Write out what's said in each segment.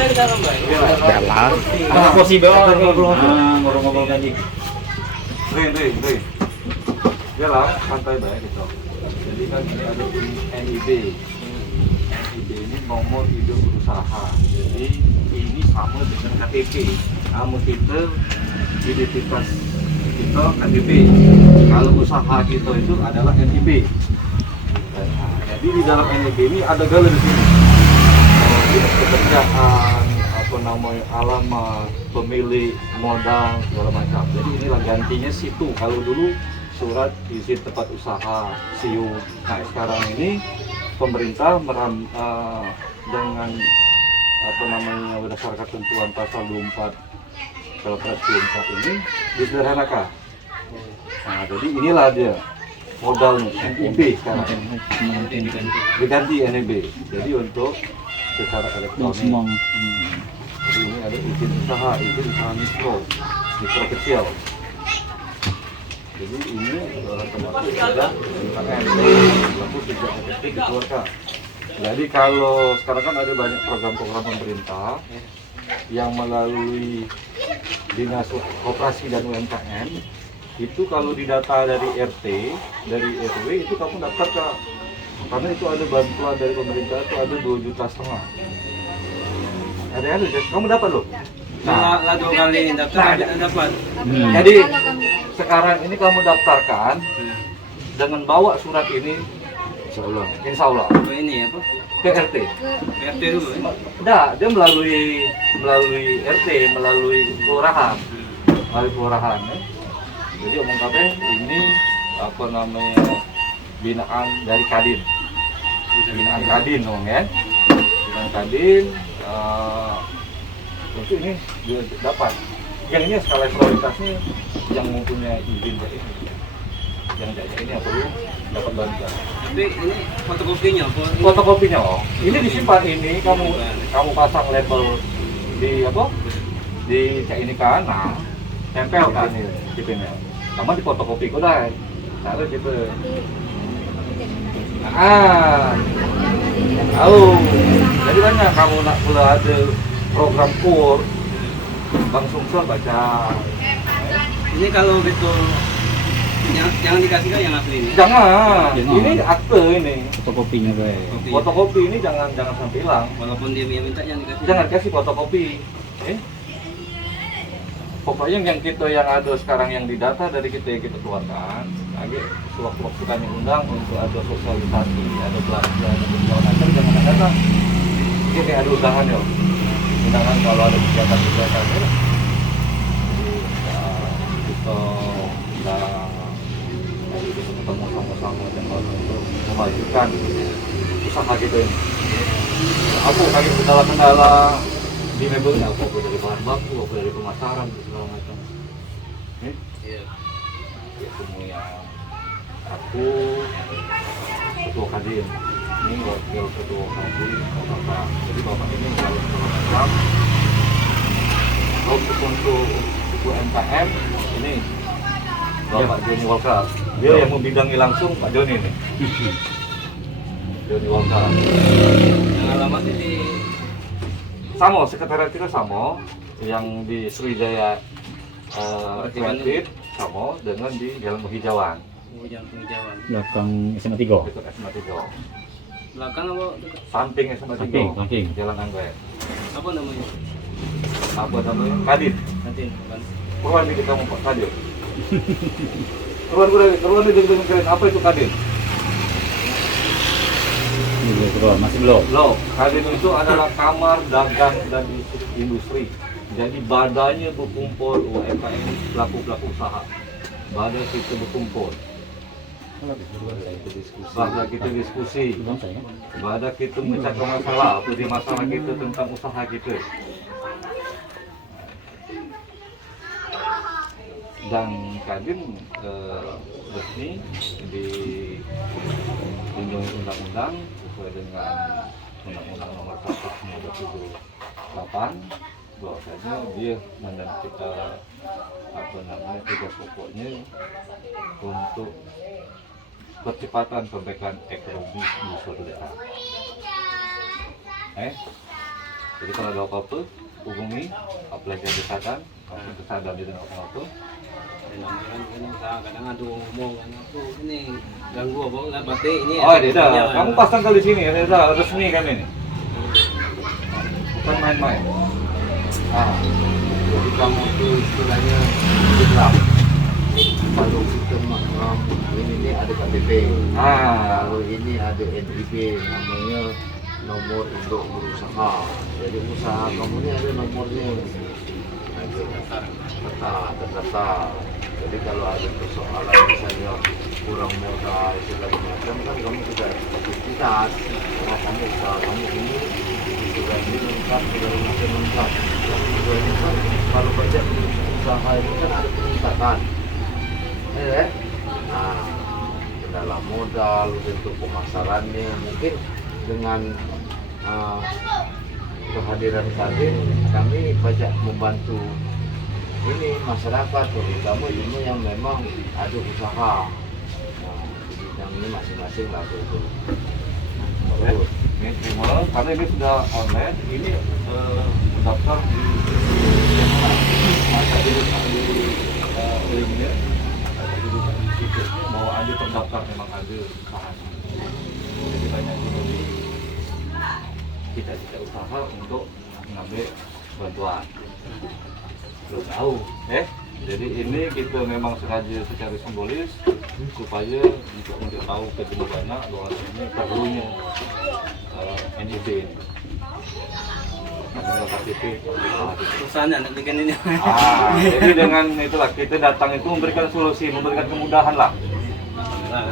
Jalan. Ah, posisi bawah ngobrol-ngobrol tadi. Nih. Dia lah santai baik gitu. Jadi kan ini ada NIB. NIB ini nomor hidup berusaha. Jadi ini sama dengan KTP. Nama kita, identitas kita KTP. Kalau usaha kita itu adalah NIB. Nah, jadi di dalam NIB ini ada galeri di sini. Pekerjaan, apa namanya, alamat, pemilik, modal, segala macam. Jadi inilah gantinya situ. Kalau dulu surat izin tempat usaha, SIU. Nah sekarang ini pemerintah dengan apa namanya, berdasarkan ketentuan pasal 24 Perpres 24 ini disederhanakan. Nah jadi inilah dia modalnya NIB sekarang diganti NIB. Jadi untuk secara elektronik. Jadi ini ada izin usaha mikro kecil. Jadi ini termasuk sudah termasuk sejak FSP dikeluarkan. Jadi kalau sekarang kan ada banyak program-program pemerintah yang melalui Dinas Koperasi dan UMKM, itu kalau didata dari RT, dari RW itu kamu daftar ke, karena itu ada bantuan dari pemerintah itu ada 2,5 juta. Ada kamu dapat loh. Nah, 2 kali daftar dapat. Jadi sekarang ini kamu daftarkan dengan bawa surat ini, insya Allah. Apa ini apa? Ke RT. RT dulu ya? Enggak, dia melalui RT, melalui kelurahan, ya. Jadi omong kabeh ini apa namanya, binaan dari Kadin, omong ya, binaan Kadin. Untuk ini dia dapat. Yang ini skala prioritasnya yang mempunyai izin dari ini. Yang dari ini apa perlu dapat bantuan. Tapi ini fotokopinya apa? Fotokopinya oh. Ini disimpan, ini kamu pasang label di apa? Di cak ini kan, nah tempel kan ini chipnya. Sama di fotokopi kok dah. Taruh gitu. Jadi banyak kamu nak pula ada program kur Bank Sumsel baca. Ini kalau betul jangan dikasihkan yang asli ini. Jangan. Ini akte ini. Fotokopinya guys. Fotokopi ini jangan sampai hilang. Walaupun dia minta jangan dikasih. Jangan kasih fotokopi. Pokoknya yang kita yang ada sekarang yang didata dari kita keluarkan. Lagi sewaktu-waktu kami undang untuk ada sosialisasi, ada belanja, ada segala macam, jangan ada. Ini kayak ada undangan ya. Undangan kalau ada kegiatan-kegiatan ya. Jadi kita ketemu sama-sama dengan untuk memajukan usaha kita ini. Aku kaget kendala-kendala di mebelnya, aku dari bahan baku, aku dari pemasaran, segala macam. Iya. Ya semua aku ketua Kadin, ini wakil ketua Kadin Bapak. Jadi Bapak ini kalau untuk UMKM ini Bapak Joni Walker. Dia yang membidangi langsung Pak Joni ini. Joni Walker. Yang alamatnya di Samo, sekretariat kita sama, yang di Sriwijaya Kreatif sama dengan di Jalan Penghijauan. Jalan Penghijauan. Belakang SMA 3. Dekat SMA 3. Belakang apa? Samping SMA 3. Samping. Jalan Anggrek. Apa namanya? Kadin. Nanti bukan. Keluar di kamu Pak Kadin. Keluar di keren. Apa itu Kadin? Masih belum. Loh, Kadin itu adalah Kamar Dagang dan Industri. Jadi badannya berkumpul UMKM, pelaku-pelaku usaha. Badan kita berkumpul. Badan kita diskusi. Badan kita mencari masalah, apa di masalah kita tentang usaha kita. Dan Kadin resmi di undang-undang sesuai dengan Undang-Undang Nomor 1/1978, bahwasanya dia kita tugas pokoknya untuk percepatan perbaikan ekonomi di suatu daerah. Jadi kalau ada apa-apa, hubungi aplikasi kesehatan, langsung kesehatan di dengan apa-apa. Kadang ada ngomong kan aku ini ganggu apa nggak berarti ini Oh, Deda, kamu pasang kali sini ya, Deda, resmi kan ini. Bukan main-main. Nah, Jadi kamu tuh istilahnya Islam. Kalau kita ini ada KTP. Kalau ini ada NIP, namanya nomor untuk berusaha. Jadi usaha kamu ini ada nomornya. Terdaftar. Jadi kalau ada persoalan misalnya kurang modal segala macam kan kamu sudah identitas. Nah, kamu usaha kamu ini sudah lengkap, sudah lengkap. Ini kan kalau baca usaha ini kan ada peningkatan. Ya, nah, dalam modal, bentuk pemasarannya mungkin dengan kehadiran Kadin kami banyak membantu ini masyarakat terutama ini yang memang ada usaha. Nah, di bidang ini masing-masing lah itu. ini terima, karena ini sudah online, ini daftar di masa di linknya, di situ bahwa ada terdaftar memang ada usaha. Jadi banyak juga kita usaha untuk mengambil bantuan. Belum tahu, jadi ini kita memang sengaja secara simbolis supaya untuk tahu ketemu banyak bahwa ini perlunya NIB ini. Nasional KTP. perusahaan anak bikin ini. Jadi dengan itulah kita datang itu memberikan solusi, memberikan kemudahan lah. Nah,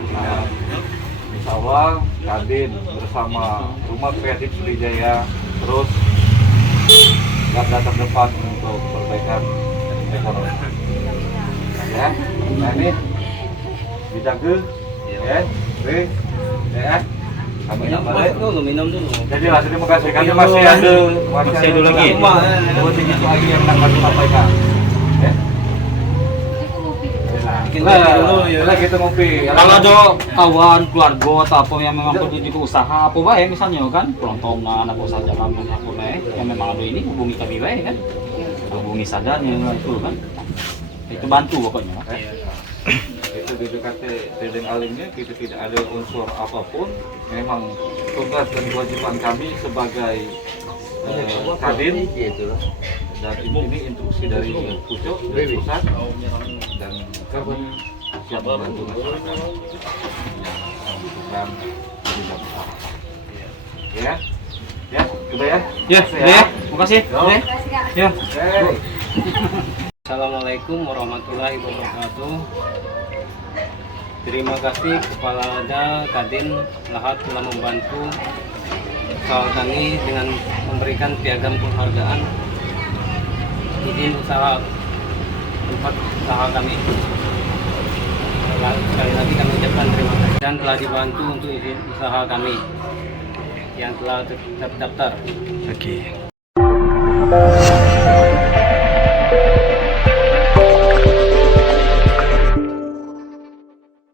insya Allah Kadin bersama Rumah Kreatif Sriwijaya terus garda terdepan untuk perbaikan ekonomi. Ya, nah ini dijaga, ya, ya. Kami Minum balik. dulu, minum dulu. Jadi lah, terima kasih. Kami masih ada lagi. Dua tiga lagi yang akan kami sampaikan. Ya. Bikin kopi dulu ya. Lah kita ngopi. Kalau ada kawan, keluarga atau apa yang memang perlu juga usaha apa baik misalnya kan, pelontongan apa saja kamu apa baik yang memang ada ini hubungi kami baik kan, hubungi sadarnya itu kan, itu bantu pokoknya. Itu di dekat Dedeng Alimnya kita tidak ada unsur apapun. Memang tugas dan kewajiban kami sebagai Kadin dan ini instruksi dari Pucuk dari pusat dan kami siap membantu masyarakat yang membutuhkan bidang usaha. Ya, ya, sudah ya. Ya, sudah ya. Makasih. Sudah. Ya. Assalamualaikum warahmatullahi wabarakatuh. Terima kasih Kepala Da Kadin Lahat telah membantu usaha kami dengan memberikan piagam penghargaan izin usaha tempat usaha kami. Sekali lagi kami ucapkan terima kasih dan telah dibantu untuk izin usaha kami yang telah terdaftar. Oke.